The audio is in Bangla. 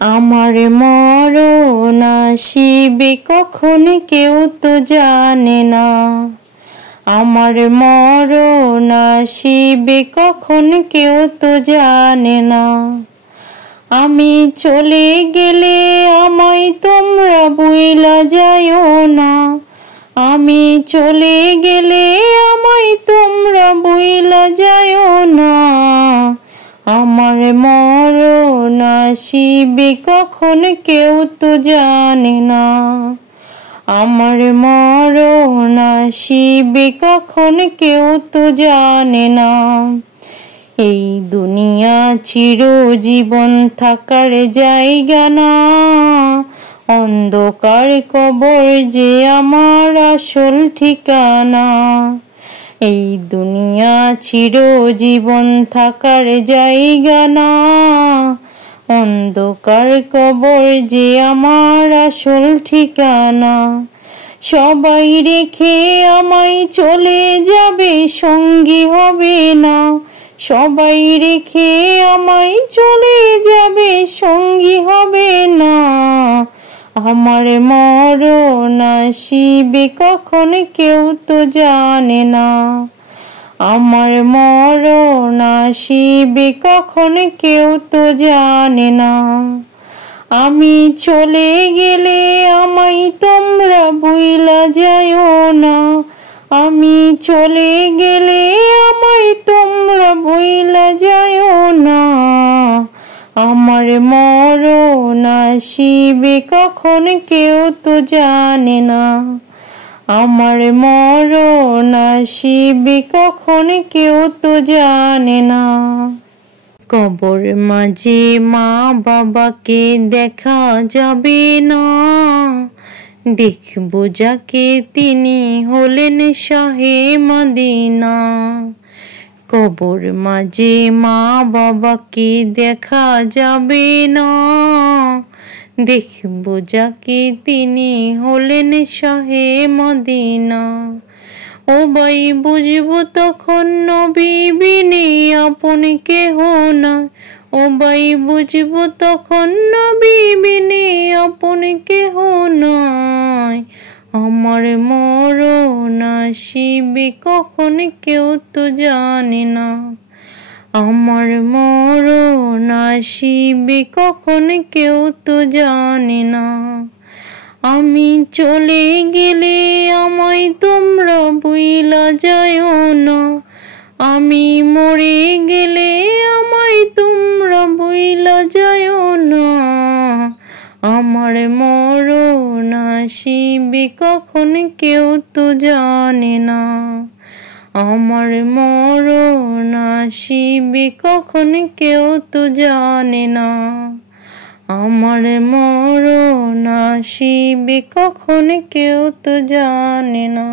আমার মরণ আসিবে কখন কেউ তো জানে না। আমার মরণ আসিবে কখন কেউ তো জানে না। আমি চলে গেলে আমায় তোমরা ভুইলা যাইও না। আমি চলে গেলে আমায় তোমরা ভুইলা যাইও না। আমার মরণ আসিবে কখন কেউ তো জানে না। আমার মরণ আসিবে কখন কেউ তো জানে না। এই দুনিয়া চিরজীবন থাকার জায়গা না। অন্ধকার কবর যে আমার আসল ঠিকানা। এই দুনিয়া চিরজীবন থাকার জায়গা না। অন্ধকার কবর যে আমার আসল ঠিকানা। সবাই রেখে আমায় চলে যাবে, সঙ্গী হবে না। সবাই রেখে আমায় চলে যাবে, সঙ্গী হবে না। আমার মরণ আসিবে কখন কেউ তো জানে না। আমার মরণ আসিবে কখন কেউ তো জানে না। আমি চলে গেলে আমায় তোমরা ভুইলা যাইও না। আমি চলে গেলে আমায় তোমরা ভুইলা যাইও না। আমার মরণ আসিবে কখন কেউ তো জানে না। আমার মরণ আসিবে কখন কেউ তো জানে না। কবর মাঝে মা বাবাকে দেখা যাবে না। দেখব যাকে তিনি হলেন শাহে মদিনা। কবর মাঝে মা বাবাকে দেখা যাবে না। দেখব যাকে তিনি হলেন শাহে মদিনা। ও ভাই বুঝব তখন নবী বিনে আপন কেহ নাই। ও ভাই বুঝব তখন নবী বিনে আপন কেহ নাই। আমার মরণ আসিবে কখন কেউ তো জানে না। আমার মরণ আসিবে কখন কেউ তো জানে না। আমি চলে গেলে আমায় তোমরা ভুইলা যাইও না। আমি মরে গেলে আমায় তোমরা ভুইলা যাইও না। আমার মরণ আসিবে কখন কেউ তো জানে না। আমার মরণ আসিবে কখন কেউ তো জানে না। আমার মরণ আসিবে কখন কেউ তো জানে না।